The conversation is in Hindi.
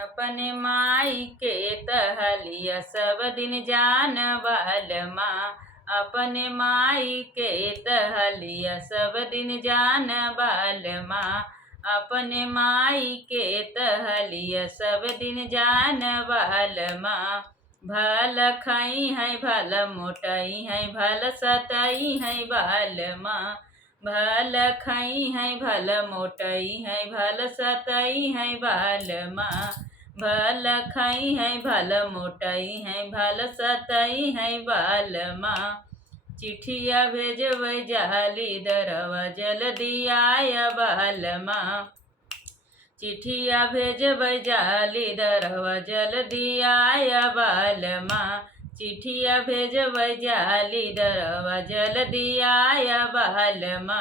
अपने माई के तहलिया सब दिन जान बालमा। अपने माई के तहलिया सब दिन जान बालमा। अपने माई के तहलिया सब दिन जान बालमा। भल खाई है भल मोटाई है भल सताई है बालमा। भल खाई है भल मोटाई है भल सताई है बालमा। भल खाई है भल मोटाई है भल सताई है बालमा। चिट्ठिया भेजबै जाली दरवा जल्दी आय बालमा। चिट्ठिया भेजबै जाली दरवा जल्दी आय बालमा। चिट्ठिया भेजबै जाली दरवा जल्दी आय बालमा।